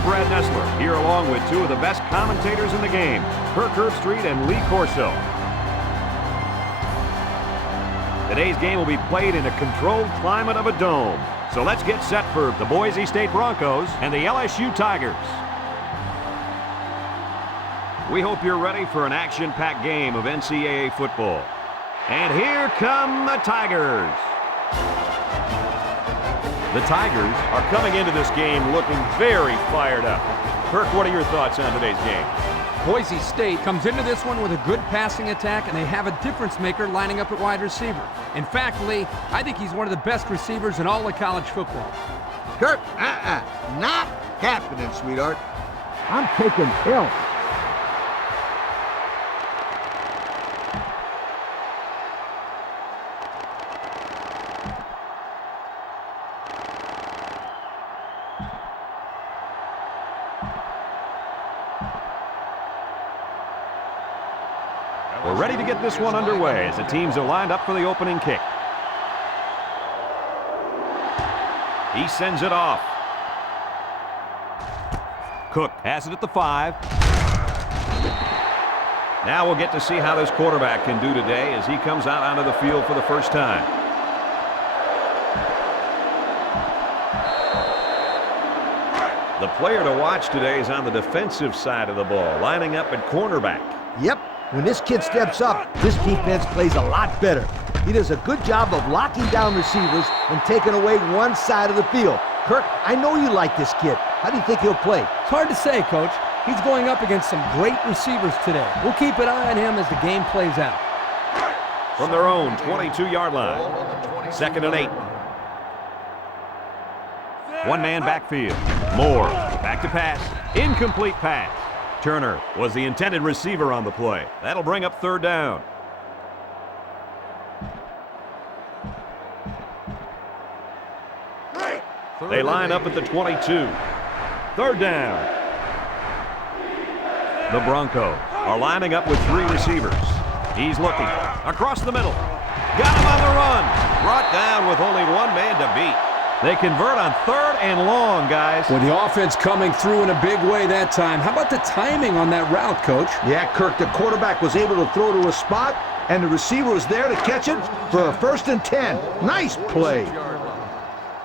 I'm Brad Nessler, here along with two of the best commentators in the game, Kirk Herbstreit and Lee Corso. Today's game will be played in a controlled climate of a dome. So let's get set for the Boise State Broncos and the LSU Tigers. We hope you're ready for an action-packed game of NCAA football. And here come the Tigers. The Tigers are coming into this game looking very fired up. Kirk, what are your thoughts on today's game? Boise State comes into this one with a good passing attack, and they have a difference maker lining up at wide receiver. In fact, Lee, I think he's one of the best receivers in all of college football. Kirk, not happening, sweetheart. I'm taking help. We're ready to get this one underway as the teams are lined up for the opening kick. He sends it off. Cook has it at the 5. Now we'll get to see how this quarterback can do today as he comes out onto the field for the first time. The player to watch today is on the defensive side of the ball, lining up at cornerback. Yep. When this kid steps up, this defense plays a lot better. He does a good job of locking down receivers and taking away one side of the field. Kirk, I know you like this kid. How do you think he'll play? It's hard to say, Coach. He's going up against some great receivers today. We'll keep an eye on him as the game plays out. From their own 22-yard line, 2nd and 8. One-man backfield. Moore, back to pass. Incomplete pass. Turner was the intended receiver on the play. That'll bring up 3rd down. They line up at the 22. 3rd down. The Broncos are lining up with 3 receivers. He's looking across the middle. Got him on the run. Brought down with only one man to beat. They convert on 3rd and long, guys. With the offense coming through in a big way that time. How about the timing on that route, Coach? Yeah, Kirk, the quarterback was able to throw to a spot, and the receiver was there to catch it for a 1st and 10. Nice play.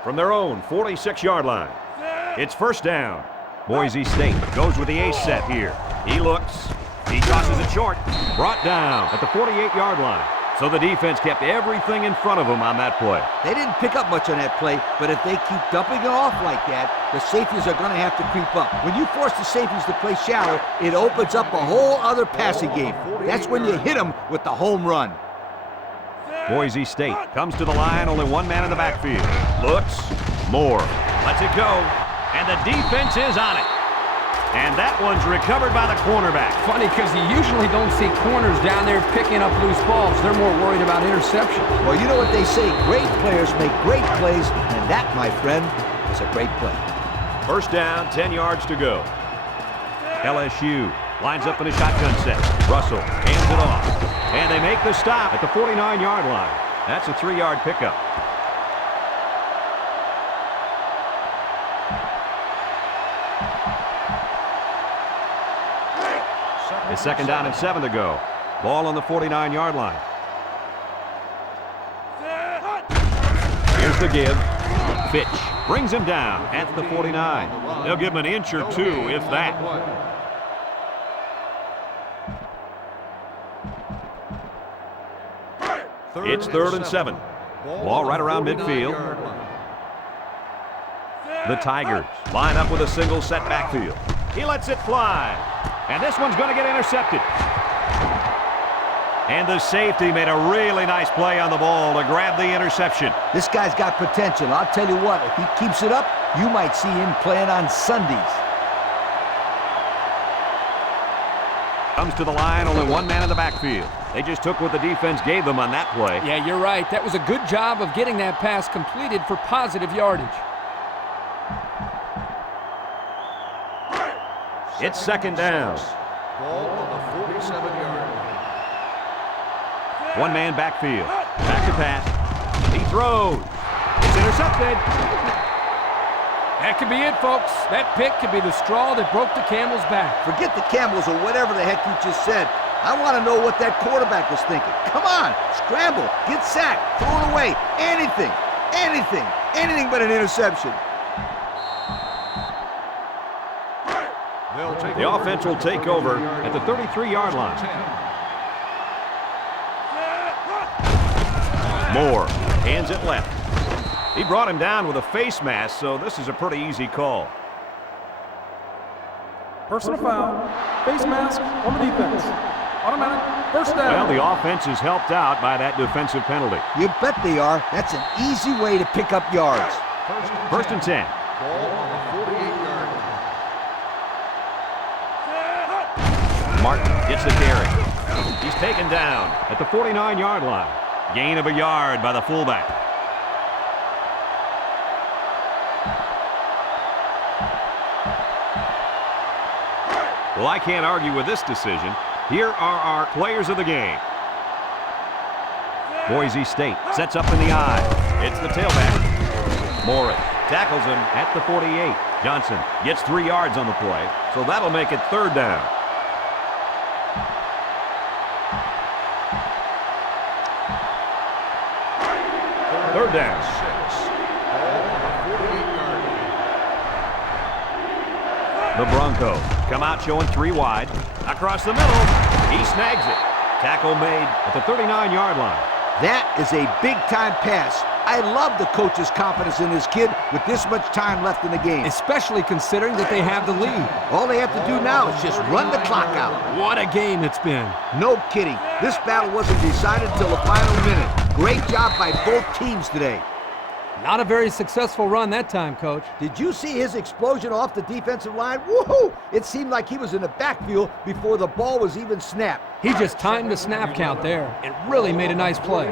From their own 46-yard line, it's 1st down. Boise State goes with the ace set here. He looks. He tosses it short. Brought down at the 48-yard line. So the defense kept everything in front of them on that play. They didn't pick up much on that play, but if they keep dumping it off like that, the safeties are going to have to creep up. When you force the safeties to play shallow, it opens up a whole other passing game. That's when you hit them with the home run. Boise State comes to the line, only one man in the backfield. Looks, Moore, lets it go, and the defense is on it. And that one's recovered by the cornerback. Funny, because you usually don't see corners down there picking up loose balls. They're more worried about interceptions. Well, you know what they say, great players make great plays, and that, my friend, is a great play. 1st down, 10 yards to go. LSU lines up in a shotgun set. Russell hands it off. And they make the stop at the 49-yard line. That's a 3-yard pickup. It's 2nd down and 7 to go. Ball on the 49-yard line. Here's the give. Fitch brings him down at the 49. They'll give him an inch or 2, if that. It's 3rd and 7. Ball right around midfield. The Tigers line up with a single set backfield. He lets it fly. And this one's going to get intercepted. And the safety made a really nice play on the ball to grab the interception. This guy's got potential. I'll tell you what, if he keeps it up, you might see him playing on Sundays. Comes to the line, only one man in the backfield. They just took what the defense gave them on that play. Yeah, you're right. That was a good job of getting that pass completed for positive yardage. It's 2nd down. Ball on the 47-yard line. One man backfield. Back to pass. He throws. It's intercepted. That could be it, folks. That pick could be the straw that broke the camel's back. Forget the Camels or whatever the heck you just said. I want to know what that quarterback was thinking. Come on, scramble, get sacked, throw it away, anything, anything but an interception. The offense will take over at the 33-yard line. Moore hands it left. He brought him down with a face mask, so this is a pretty easy call. Personal foul, face mask on the defense. Automatic first down. Well, the offense is helped out by that defensive penalty. You bet they are. That's an easy way to pick up yards. First and 10. Ball on the 48-yard line. Martin gets the carry. He's taken down at the 49-yard line. Gain of a yard by the fullback. Well, I can't argue with this decision. Here are our players of the game. Boise State sets up in the eye. It's the tailback. Morris tackles him at the 48. Johnson gets 3 yards on the play, so that'll make it third down. Third down. 6. Ball on the 48-yard line. The Broncos come out showing 3 wide. Across the middle, he snags it. Tackle made at the 39-yard line. That is a big-time pass. I love the coach's confidence in this kid with this much time left in the game. Especially considering that they have the lead. All they have to do now is just run the clock out. What a game it's been. No kidding. This battle wasn't decided until the final minute. Great job by both teams today. Not a very successful run that time, Coach. Did you see his explosion off the defensive line? Woohoo! It seemed like he was in the backfield before the ball was even snapped. He just timed the snap count there. It really made a nice play.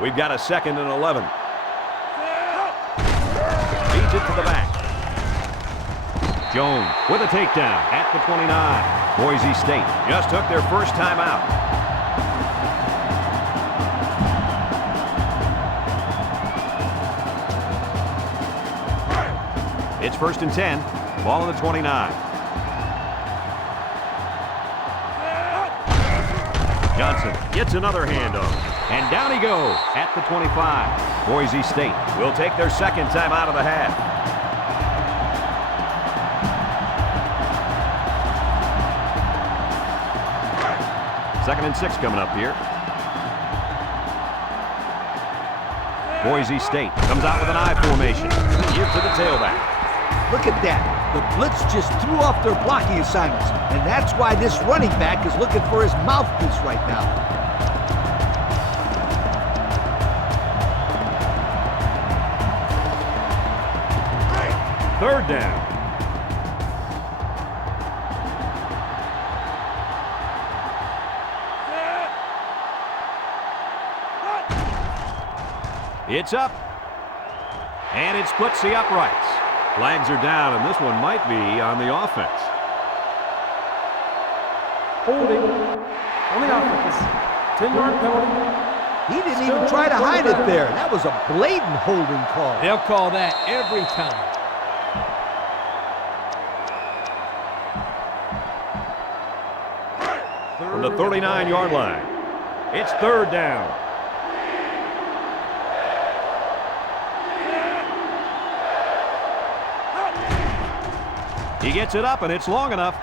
We've got a 2nd and 11. Feeds it to the back. Jones with a takedown at the 29. Boise State just took their first time out. It's 1st and 10. Ball on the 29. Johnson gets another handoff. And down he goes at the 25. Boise State will take their 2nd time out of the half. Second and 6 coming up here. Boise State comes out with an I formation. Give to the tailback. Look at that. The blitz just threw off their blocking assignments. And that's why this running back is looking for his mouthpiece right now. Third down. It's up. And it splits the uprights. Flags are down, and this one might be on the offense. Holding on the offense. 10-yard penalty. He didn't even try to hide it there. That was a blatant holding call. They'll call that every time. From the 39-yard line. It's third down. He gets it up, and it's long enough.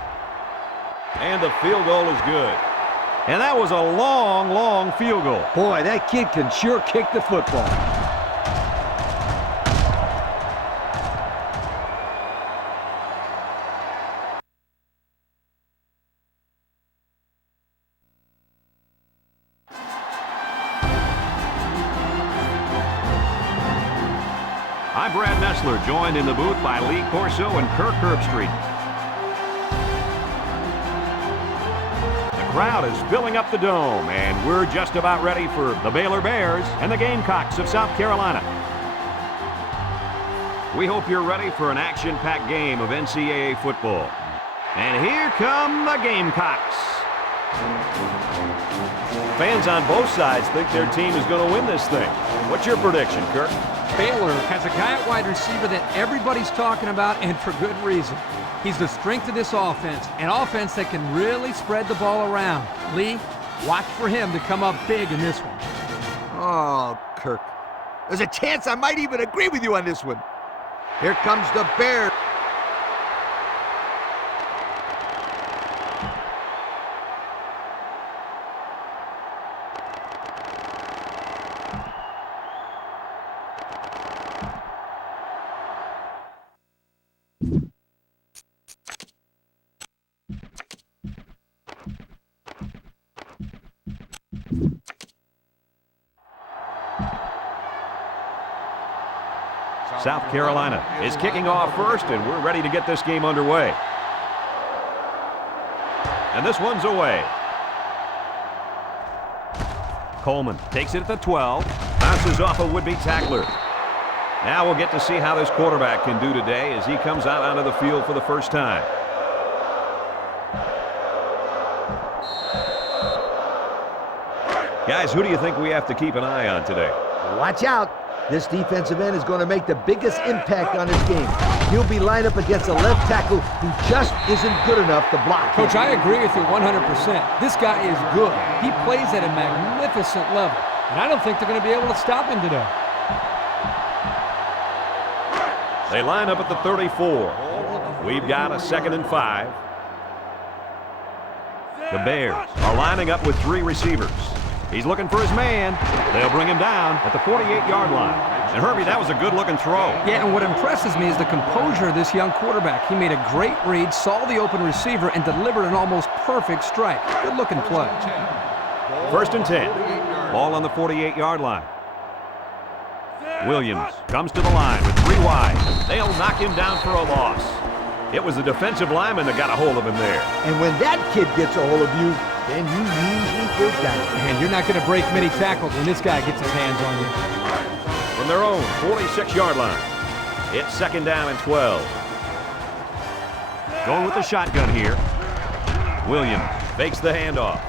And the field goal is good. And that was a long, long field goal. Boy, that kid can sure kick the football. I'm Brad Nessler, joined in the booth by Lee Corso and Kirk Herbstreit. The crowd is filling up the dome, and we're just about ready for the Baylor Bears and the Gamecocks of South Carolina. We hope you're ready for an action-packed game of NCAA football. And here come the Gamecocks. Fans on both sides think their team is going to win this thing. What's your prediction, Kirk? Baylor has a guy at wide receiver that everybody's talking about, and for good reason. He's the strength of this offense, an offense that can really spread the ball around. Lee, watch for him to come up big in this one. Oh, Kirk. There's a chance I might even agree with you on this one. Here comes the Bears. South Carolina is kicking off first, and we're ready to get this game underway. And this one's away. Coleman takes it at the 12, bounces off a would-be tackler. Now we'll get to see how this quarterback can do today as he comes out onto the field for the first time. Guys, who do you think we have to keep an eye on today? Watch out. This defensive end is going to make the biggest impact on this game. He'll be lined up against a left tackle who just isn't good enough to block. Coach, I agree with you 100%. This guy is good. He plays at a magnificent level, and I don't think they're going to be able to stop him today. They line up at the 34. We've got a 2nd and 5. The Bears are lining up with 3 receivers. He's looking for his man. They'll bring him down at the 48-yard line. And Herbie, that was a good-looking throw. Yeah, and what impresses me is the composure of this young quarterback. He made a great read, saw the open receiver, and delivered an almost perfect strike. Good-looking play. 1st and 10. Ball on the 48-yard line. Williams comes to the line with 3 wide. They'll knock him down for a loss. It was the defensive lineman that got a hold of him there. And when that kid gets a hold of you, then you usually go down. And you're not going to break many tackles when this guy gets his hands on you. From their own 46-yard line, it's 2nd down and 12. Going with the shotgun here. Williams fakes the handoff.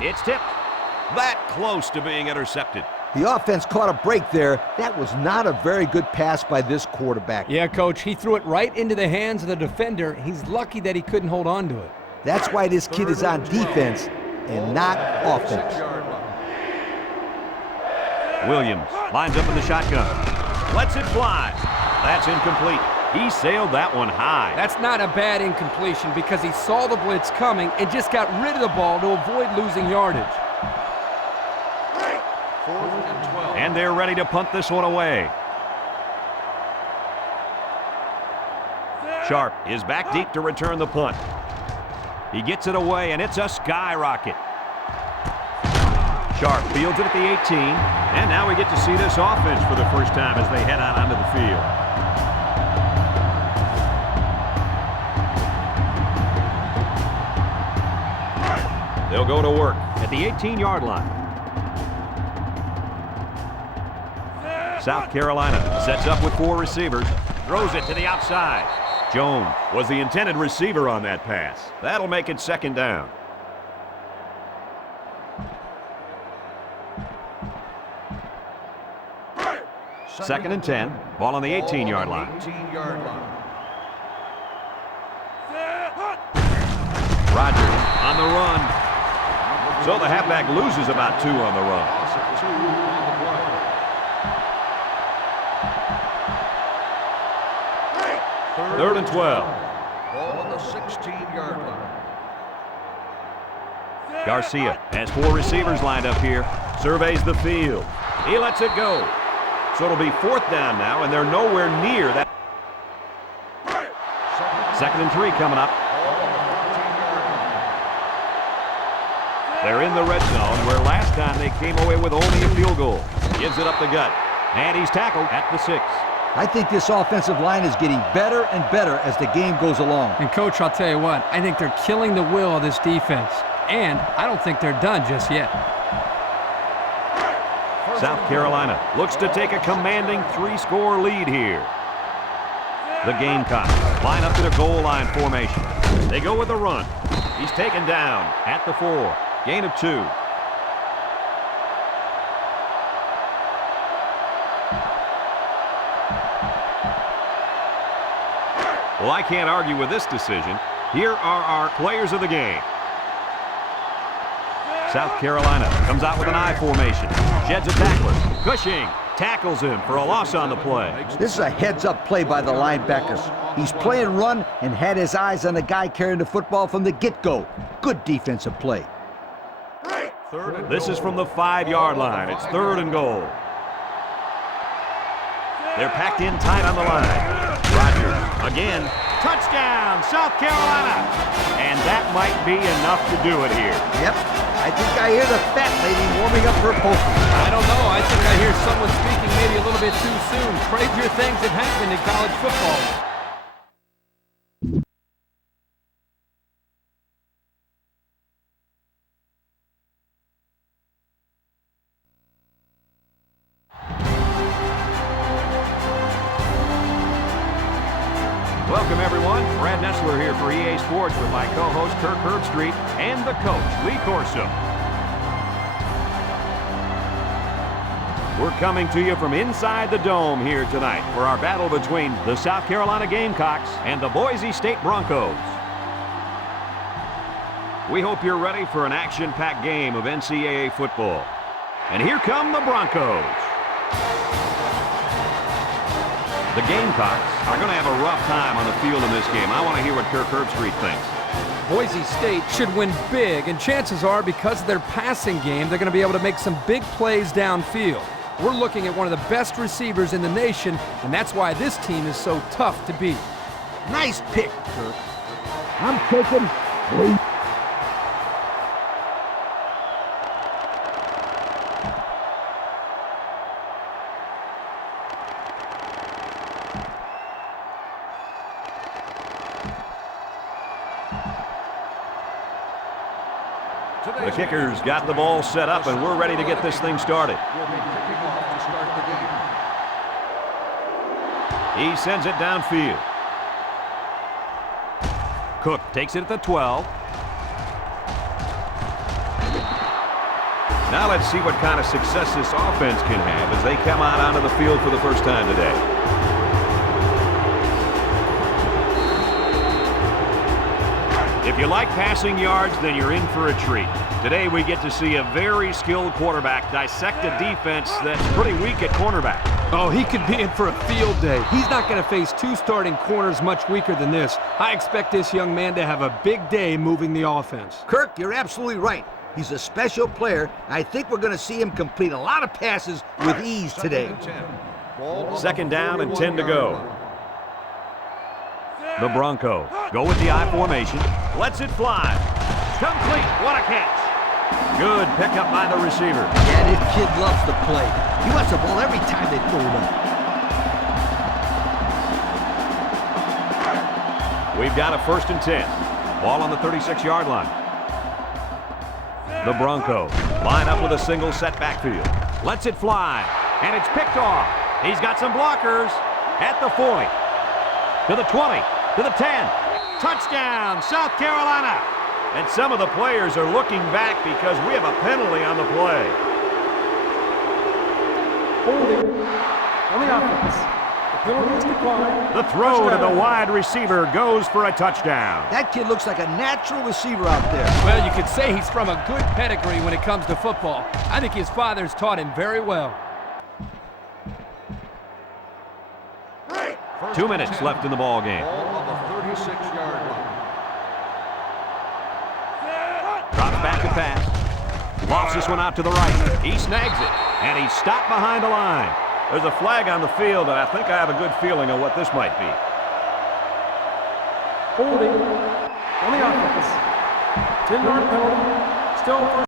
It's tipped. That close to being intercepted. The offense caught a break there. That was not a very good pass by this quarterback. Yeah, Coach, he threw it right into the hands of the defender. He's lucky that he couldn't hold on to it. That's why this kid is on defense and not offense. Williams lines up in the shotgun. Lets it fly. That's incomplete. He sailed that one high. That's not a bad incompletion because he saw the blitz coming and just got rid of the ball to avoid losing yardage. 4th and 12. And they're ready to punt this one away. Sharp is back deep to return the punt. He gets it away, and it's a skyrocket. Sharp fields it at the 18, and now we get to see this offense for the first time as they head out onto the field. They'll go to work at the 18-yard line. South Carolina sets up with 4 receivers, throws it to the outside. Jones was the intended receiver on that pass. That'll make it 2nd down. Second and 10. Ball on the 18-yard line. 18-yard line. Rodgers on the run. So the halfback loses about 2 on the run. Loss of 2 on the play. 3rd and 12. Ball on the 16-yard line. Garcia has 4 receivers lined up here. Surveys the field. He lets it go. So it'll be 4th down now, and they're nowhere near that. 2nd and 3 coming up. They're in the red zone, where last time they came away with only a field goal. Gives it up the gut. And he's tackled at the 6. I think this offensive line is getting better and better as the game goes along. And, Coach, I'll tell you what, I think they're killing the will of this defense. And I don't think they're done just yet. South Carolina looks to take a commanding 3-score lead here. The Gamecocks line up in a goal line formation. They go with the run. He's taken down at the 4. Gain of 2. Well, I can't argue with this decision. Here are our players of the game. South Carolina comes out with an I formation. Sheds a tackler. Cushing tackles him for a loss on the play. This is a heads-up play by the linebackers. He's playing run and had his eyes on the guy carrying the football from the get-go. Good defensive play. This is from the 5-yard line. It's 3rd and goal. They're packed in tight on the line. Rogers again. Touchdown, South Carolina. And that might be enough to do it here. Yep, I think I hear the fat lady warming up her poker. I don't know. I think I hear someone speaking maybe a little bit too soon. Crazier things have happened in college football. Welcome, everyone. Brad Nessler here for EA Sports with my co-host Kirk Herbstreit and the coach, Lee Corso. We're coming to you from inside the dome here tonight for our battle between the South Carolina Gamecocks and the Boise State Broncos. We hope you're ready for an action-packed game of NCAA football. And here come the Broncos. The Gamecocks are going to have a rough time on the field in this game. I want to hear what Kirk Herbstreit thinks. Boise State should win big, and chances are because of their passing game, they're going to be able to make some big plays downfield. We're looking at one of the best receivers in the nation, and that's why this team is so tough to beat. Nice pick, Kirk. I'm taking Lee. The kickers got the ball set up, and we're ready to get this thing started. Will be kicking off to start the game. He sends it downfield. Cook takes it at the 12. Now let's see what kind of success this offense can have as they come out onto the field for the first time today. If you like passing yards, then you're in for a treat. Today we get to see a very skilled quarterback dissect a defense that's pretty weak at cornerback. Oh, he could be in for a field day. He's not going to face two starting corners much weaker than this. I expect this young man to have a big day moving the offense. Kirk, you're absolutely right. He's a special player. I think we're going to see him complete a lot of passes with ease today. 2nd down and 10 to go. The Broncos go with the I formation. Lets it fly. Complete. What a catch. Good pickup by the receiver. Yeah, this kid loves to play. He wants the ball every time they throw it up. We've got a 1st and 10. Ball on the 36-yard line. The Broncos line up with a single set backfield. Lets it fly. And it's picked off. He's got some blockers at the 40. To the 20. To the 10. Touchdown, South Carolina. And some of the players are looking back because we have a penalty on the play. Holding on the offense. The penalty is declined. The throw to the wide receiver goes for a touchdown. That kid looks like a natural receiver out there. Well, you could say he's from a good pedigree when it comes to football. I think his father's taught him very well. 2 minutes left in the ball game. Ball on the 36-yard line. Drops back to pass. Lofts this one out to the right. He snags it, and he's stopped behind the line. There's a flag on the field, and I think I have a good feeling of what this might be. Holding on the offense. 10-yard penalty. Still first.